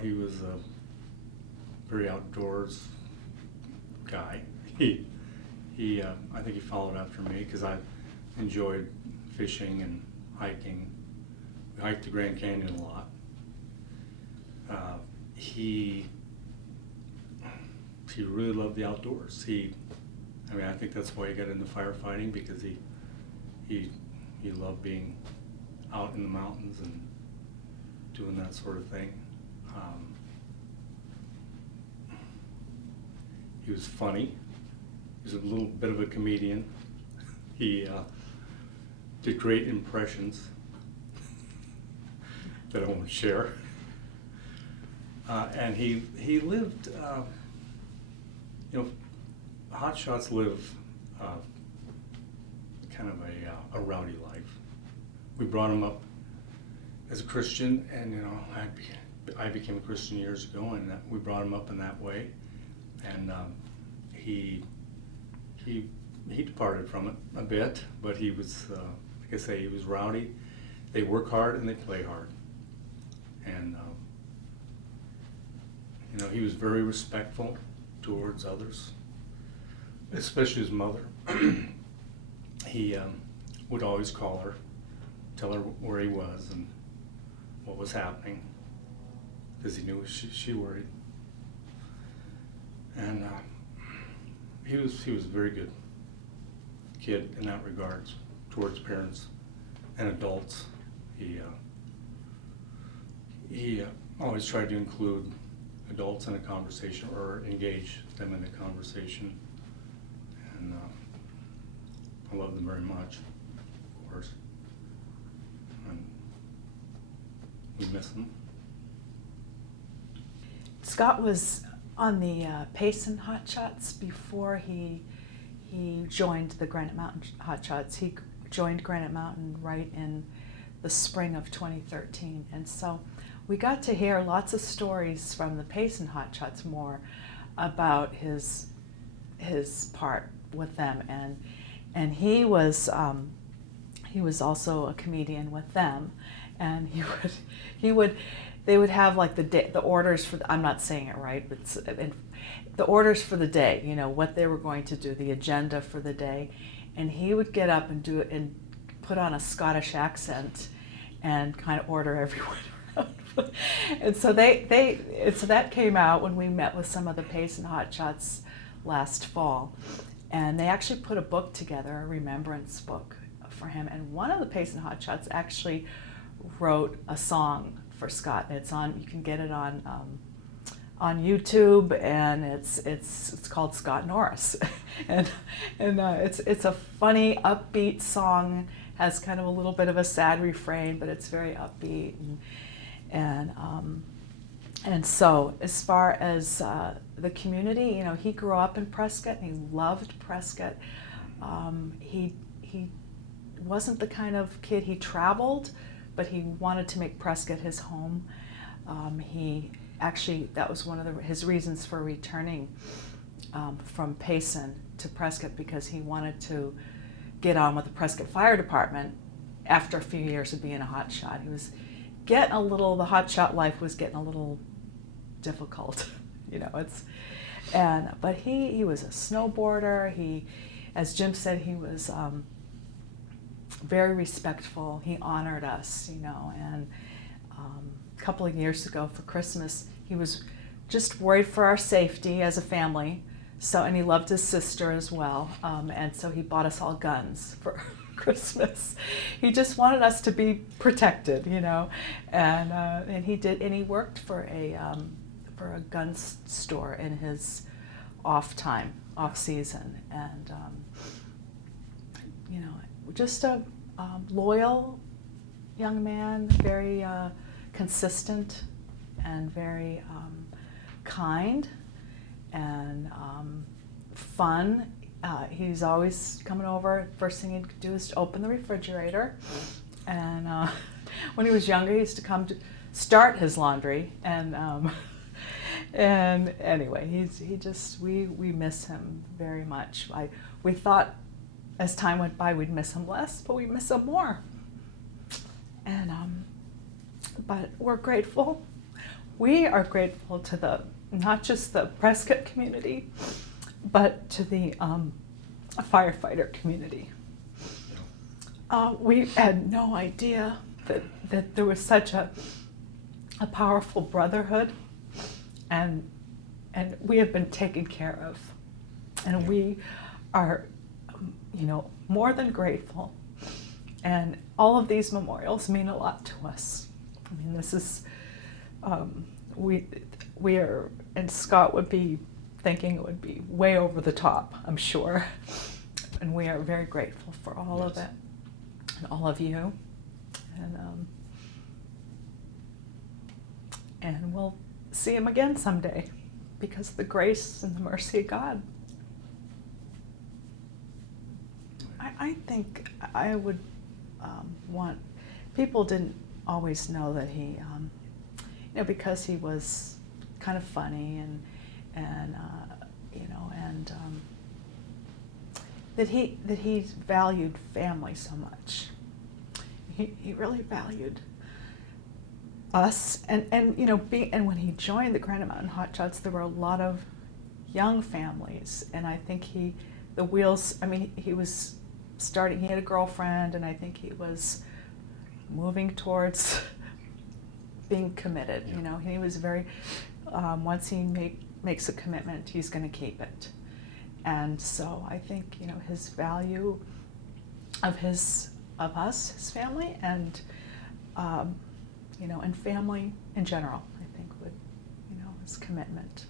he was a very outdoors guy. I think he followed after me because I enjoyed fishing and hiking. We hiked the Grand Canyon a lot. He really loved the outdoors. I think that's why he got into firefighting, because he loved being out in the mountains and doing that sort of thing. He was funny. He was a little bit of a comedian. He did great impressions that I won't share. And he lived, hotshots live kind of a rowdy life. We brought him up as a Christian, and I became a Christian years ago, and we brought him up in that way. And he departed from it a bit, but he was, like I say, he was rowdy. They work hard and they play hard. And he was very respectful towards others, especially his mother. He would always call her, tell her where he was and what was happening, because he knew she worried. And he was a very good kid in that regards towards parents and adults. He always tried to include adults in a conversation, or engage them in a conversation. And I love them very much, of course. And we miss them. Scott was on the Payson Hotshots before he joined the Granite Mountain Hotshots. He joined Granite Mountain right in the spring of 2013, and so we got to hear lots of stories from the Payson Hotshots more about his part with them, and he was also a comedian with them, and they would have like the orders for I'm not saying it right, but the orders for the day, what they were going to do, the agenda for the day, and he would get up and do it and put on a Scottish accent and kind of order everyone around. And so so that came out when we met with some of the Payson Hotshots last fall, and they actually put a book together, a remembrance book for him. And one of the Payson Hotshots actually wrote a song for Scott. It's on. You can get it on YouTube, and it's called Scott Norris, and it's a funny, upbeat song. Has kind of a little bit of a sad refrain, but it's very upbeat. And so as far as the community, he grew up in Prescott and he loved Prescott. He wasn't the kind of kid, he traveled, but he wanted to make Prescott his home. That was one of his reasons for returning from Payson to Prescott, because he wanted to get on with the Prescott Fire Department after a few years of being a hotshot. He was the hotshot life was getting a little difficult, but he was a snowboarder. As Jim said, he was very respectful. He honored us, and a couple of years ago for Christmas, he was just worried for our safety as a family. And he loved his sister as well, and so he bought us all guns for Christmas. He just wanted us to be protected, and he did. And he worked for a gun store in his off season, and just a loyal young man, very consistent and very kind and fun. He's always coming over. First thing he'd do is to open the refrigerator. And when he was younger, he used to come to start his laundry. And anyway, we miss him very much. We thought as time went by we'd miss him less, but we miss him more. And but we're grateful. we are grateful to the, not just the Prescott community, but to the firefighter community. We had no idea that there was such a powerful brotherhood, and we have been taken care of, and we are, more than grateful. And all of these memorials mean a lot to us. I mean, this is, we are, and Scott would be thinking it would be way over the top, I'm sure. And we are very grateful for all of it, and all of you. And we'll see him again someday, because of the grace and the mercy of God. I think I would want, people didn't always know that he, because he was kind of funny and that he valued family so much. He really valued us, and when he joined the Granite Mountain Hot Shots, there were a lot of young families, and I think he was starting, he had a girlfriend, and I think he was moving towards being committed. He was very, once he makes a commitment, he's going to keep it. And so I think, his value of us, his family, and and family in general, I think would, his commitment